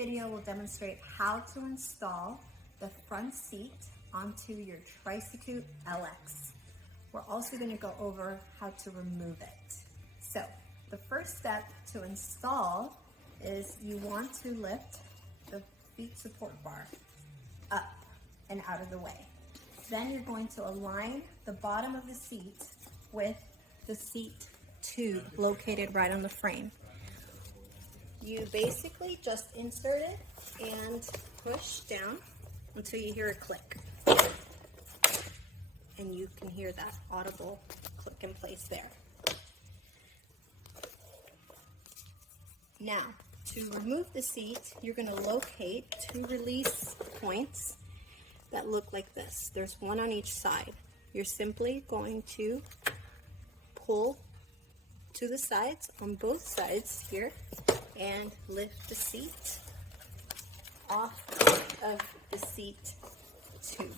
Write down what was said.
video will demonstrate how to install the front seat onto your Tricycoo LX. We're also going to go over how to remove it. So the first step to install is you want to lift the feet support bar up and out of the way. Then you're going to align the bottom of the seat with the seat tube located right on the frame. You basically just insert it and push down until you hear a click. And you can hear that audible click in place there. Now, to remove the seat, you're going to locate two release points that look like this. There's one on each side. You're simply going to pull to the sides on both sides here and lift the seat off of the seat tube.